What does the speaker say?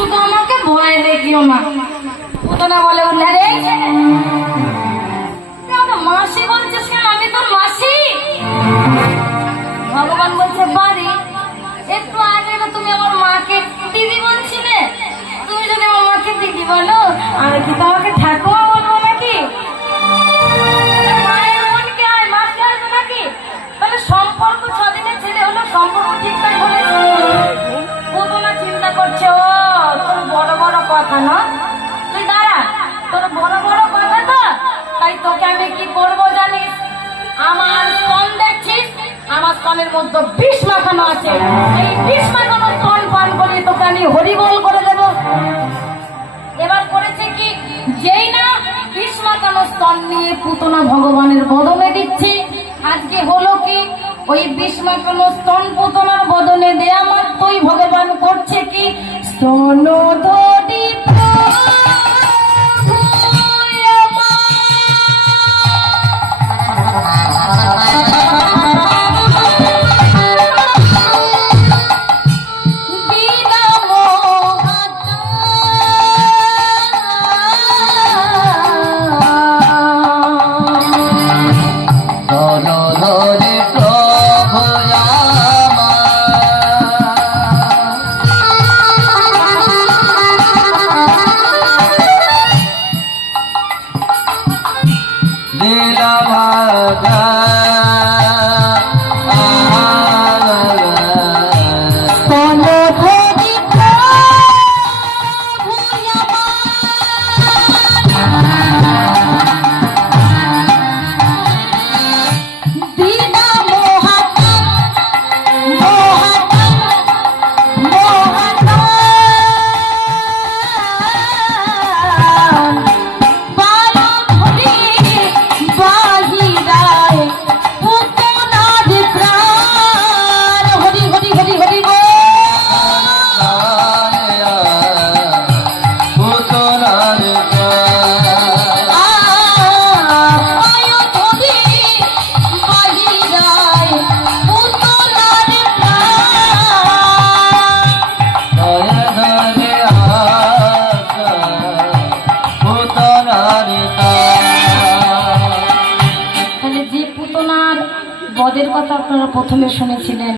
শুধু আমাকে ভয় দেখিও না। পুতনা বলে উঠলে, রে মাসি বলছিস কেন? আমি তোর মাসি। ভগবান বলছে, বাড়ি একটু আগে না তুমি আমার মাকে দিদি বলছিলে, তুমি যদি আমার মাকে দিদি বলো, আমি কি তোমাকে ঠাকুমা বলবো নাকি? মায়ের মনকে আর মাকে আসবে নাকি? তাহলে সম্পর্ক 6 দিনের ছেলে হলো, সম্পর্ক ঠিকঠাক হলে। পুতনা চিন্তা করছে, ও তোর বড় বড় কথা না, তুই দাঁড়া, তোর বড় বড় কথা তো, তাই তোকে আমি কি করবো জানিস? আমার স্তন দেখছিস, আমার স্তনের মধ্যে বিষ মাখানো আছে, এই বিষ মাখানো স্তন পান করে তোকে আমি হরিবল করে দেবো। এবার করেছে কি, যেই না বিষ মাখানো স্তন নিয়ে পুতনা ভগবানের বদলে দিচ্ছে, আজকে হলো কি, ওই বিষ মাখানো স্তন পুতনার বদলে দেয়া মাত্রই ভগবান করছে কি, স্তন ধরি বদের কথা আপনারা প্রথমে শুনেছিলেন।